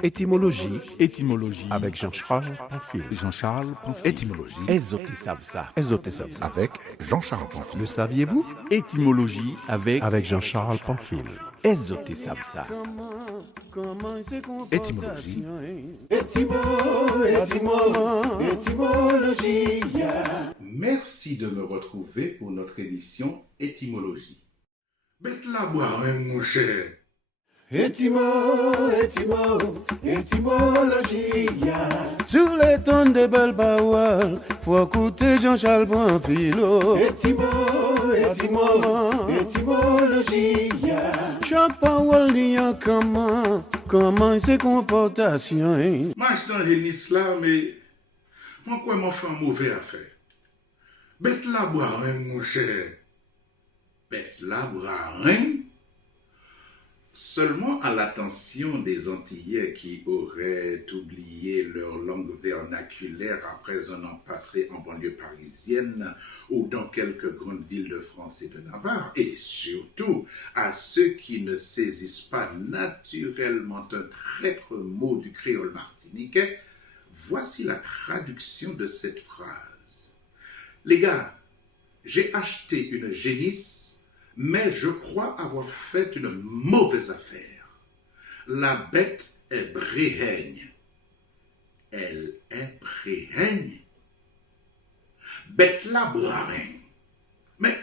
Étymologie Avec Jean-Charles Pamphile. Étymologie. Ezote Savsa. Avec Jean-Charles Pamphile. Le saviez-vous? Étymologie avec Jean-Charles Pamphile. Ezote Savsa. Étymologie. Merci de me retrouver pour notre émission Étymologie. Bête la boire, hein, mon cher. Sur les tonnes de belles paroles, faut écouter Jean-Charles Pamphilo. Chaque parole dit comment il se comporte. Moi, je t'en génisse là, mais moi, quoi, m'en fait un mauvais affaire. Bête la boire, hein, mon cher. Bête la boire, hein. Seulement à l'attention des Antillais qui auraient oublié leur langue vernaculaire après un an passé en banlieue parisienne ou dans quelques grandes villes de France et de Navarre, et surtout à ceux qui ne saisissent pas naturellement un traître mot du créole martiniquais, voici la traduction de cette phrase. Les gars, j'ai acheté une génisse, mais je crois avoir fait une mauvaise affaire. La bête est bréhaigne. Elle est bréhaigne. Bête la brarin. Mais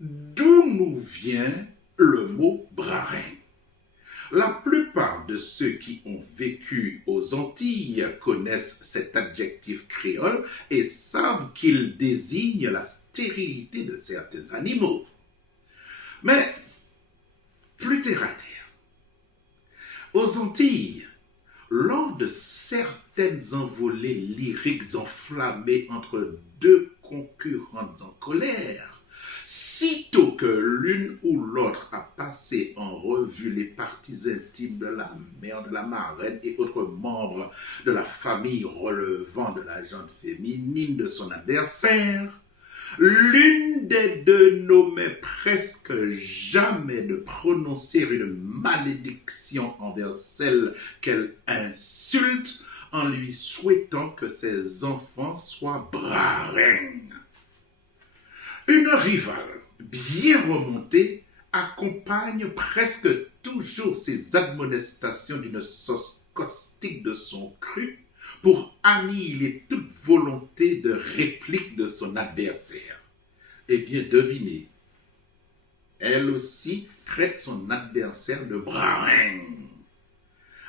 d'où nous vient le mot brarin? La plupart de ceux qui ont vécu aux Antilles connaissent cet adjectif créole et savent qu'il désigne la stérilité de certains animaux. Mais, plus terre à terre, aux Antilles, lors de certaines envolées lyriques enflammées entre deux concurrentes en colère, sitôt que l'une ou l'autre a passé en revue les parties intimes de la mère, de la marraine et autres membres de la famille relevant de la gente féminine de son adversaire, l'une des deux n'omet presque jamais de prononcer une malédiction envers celle qu'elle insulte en lui souhaitant que ses enfants soient brarennes. Une rivale bien remontée accompagne presque toujours ses admonestations d'une sauce caustique de son cru pour annihiler toute volonté de réplique de son adversaire. Eh bien, devinez, elle aussi traite son adversaire de brarin.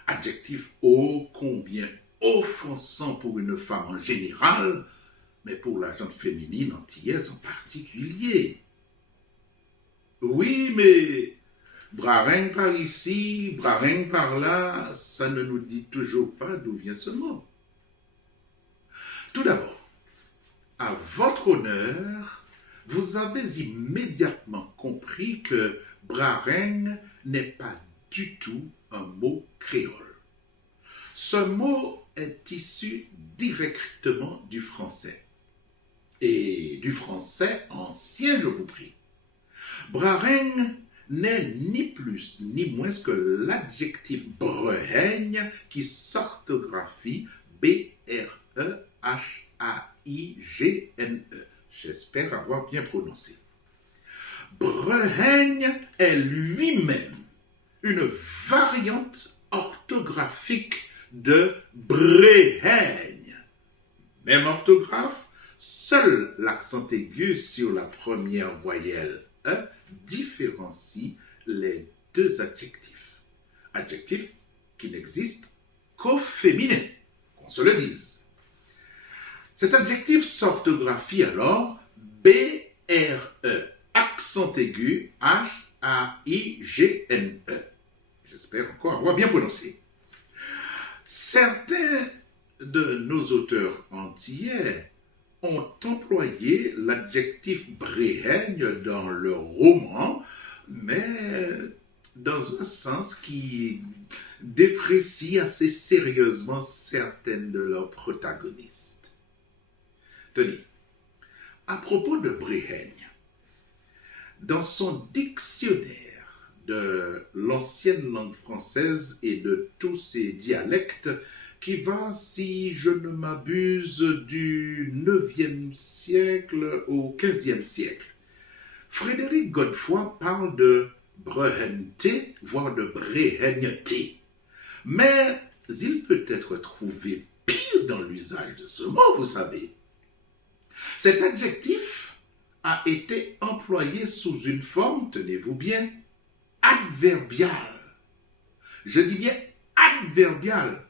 Adjectif ô combien offensant pour une femme en général, mais pour la gente féminine antillaise en particulier. Oui, mais brarin par ici, brarin par là, ça ne nous dit toujours pas d'où vient ce mot. Tout d'abord, à votre honneur, vous avez immédiatement compris que brarin n'est pas du tout un mot créole. Ce mot est issu directement du français. Et du français ancien, je vous prie. Brarin n'est ni plus ni moins que l'adjectif brehaigne qui s'orthographie B-R-E-H-A-I-G-N-E. J'espère avoir bien prononcé. Brehaigne est lui-même une variante orthographique de bréhaigne. Même orthographe, seul l'accent aigu sur la première voyelle E différencie les deux adjectifs. Adjectifs qui n'existent qu'au féminin, qu'on se le dise. Cet adjectif s'orthographie alors B-R-E, accent aigu H-A-I-G-N-E. J'espère encore avoir bien prononcé. Certains de nos auteurs antillais ont employé l'adjectif bréhaigne dans leur roman, mais dans un sens qui déprécie assez sérieusement certaines de leurs protagonistes. Tenez, à propos de bréhaigne, dans son dictionnaire de l'ancienne langue française et de tous ses dialectes qui va, si je ne m'abuse, du 9e siècle au 15e siècle. Frédéric Godefroy parle de brehenneté, voire de brehenneté. Mais il peut être trouvé pire dans l'usage de ce mot, vous savez. Cet adjectif a été employé sous une forme, tenez-vous bien, adverbiale. Je dis bien adverbiale.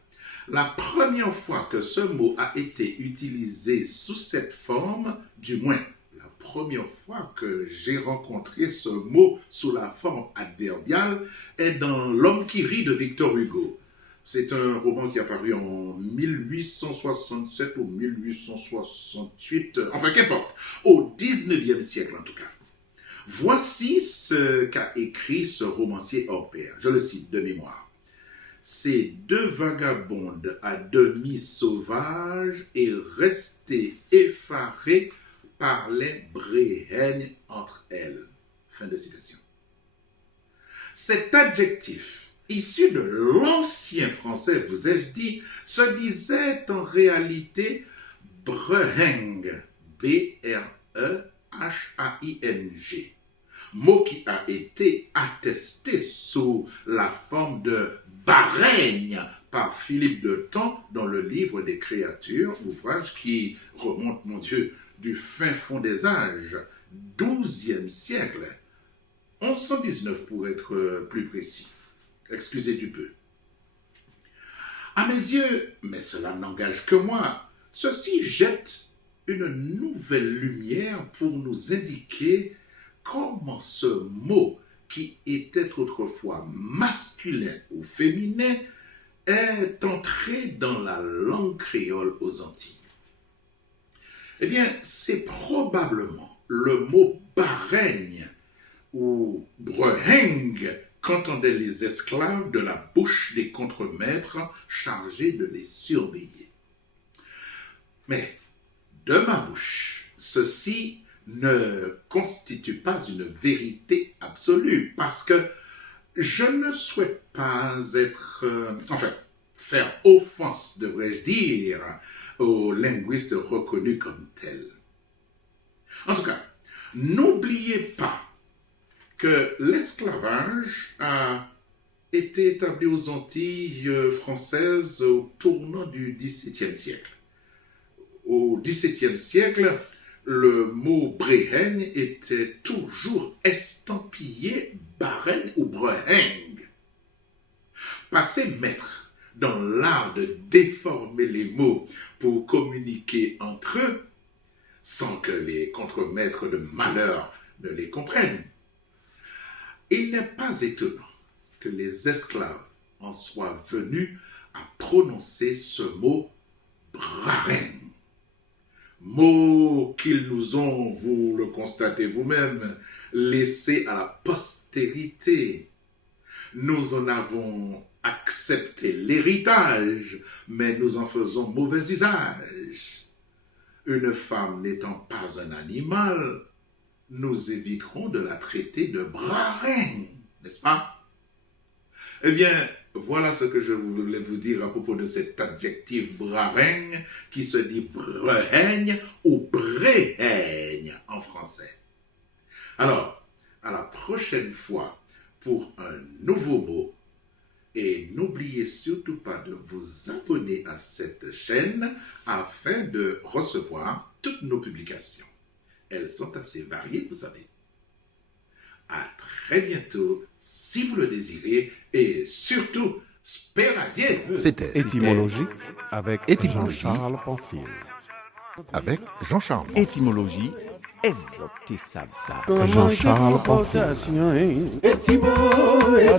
La première fois que ce mot a été utilisé sous cette forme, du moins la première fois que j'ai rencontré ce mot sous la forme adverbiale, est dans L'Homme qui rit de Victor Hugo. C'est un roman qui est apparu en 1867 ou 1868, enfin qu'importe, au 19e siècle en tout cas. Voici ce qu'a écrit ce romancier hors pair. Je le cite de mémoire. Ces deux vagabondes à demi sauvages et restées effarées parlaient bréhègne entre elles. Fin de citation. Cet adjectif, issu de l'ancien français, vous ai-je dit, se disait en réalité breheng, B-R-E-H-A-I-N-G, mot qui a été attesté sous la forme de Barègne par Philippe de Temps dans le livre des créatures, ouvrage qui remonte, mon Dieu, du fin fond des âges, 12e siècle, 1119 pour être plus précis. Excusez du peu. À mes yeux, mais cela n'engage que moi, ceci jette une nouvelle lumière pour nous indiquer comment ce mot qui était autrefois masculin ou féminin est entré dans la langue créole aux Antilles. Eh bien, c'est probablement le mot barègne ou breheng qu'entendaient les esclaves de la bouche des contremaîtres chargés de les surveiller. Mais de ma bouche, ceci ne constitue pas une vérité absolue, parce que je ne souhaite pas faire offense, devrais-je dire, aux linguistes reconnus comme tels. En tout cas, n'oubliez pas que l'esclavage a été établi aux Antilles françaises au tournant du XVIIe siècle. Au XVIIe siècle, le mot bréhègne était toujours estampillé barègne ou breheng. Passé maître dans l'art de déformer les mots pour communiquer entre eux, sans que les contremaîtres de malheur ne les comprennent, il n'est pas étonnant que les esclaves en soient venus à prononcer ce mot brareng. Mot qu'ils nous ont, vous le constatez vous-même, laissé à la postérité. Nous en avons accepté l'héritage, mais nous en faisons mauvais usage. Une femme n'étant pas un animal, nous éviterons de la traiter de brareng, n'est-ce pas? Eh bien, voilà ce que je voulais vous dire à propos de cet adjectif brareng qui se dit brehègne ou bréhègne en français. Alors, à la prochaine fois pour un nouveau mot, et n'oubliez surtout pas de vous abonner à cette chaîne afin de recevoir toutes nos publications. Elles sont assez variées, vous savez. À très bientôt, si vous le désirez, et surtout, spéradier. C'était Étymologie avec Étymologie. Jean-Charles Pamphile. avec Jean-Charles. Étymologie, Ezote Savsa. Jean-Charles Pamphile. Étymologie.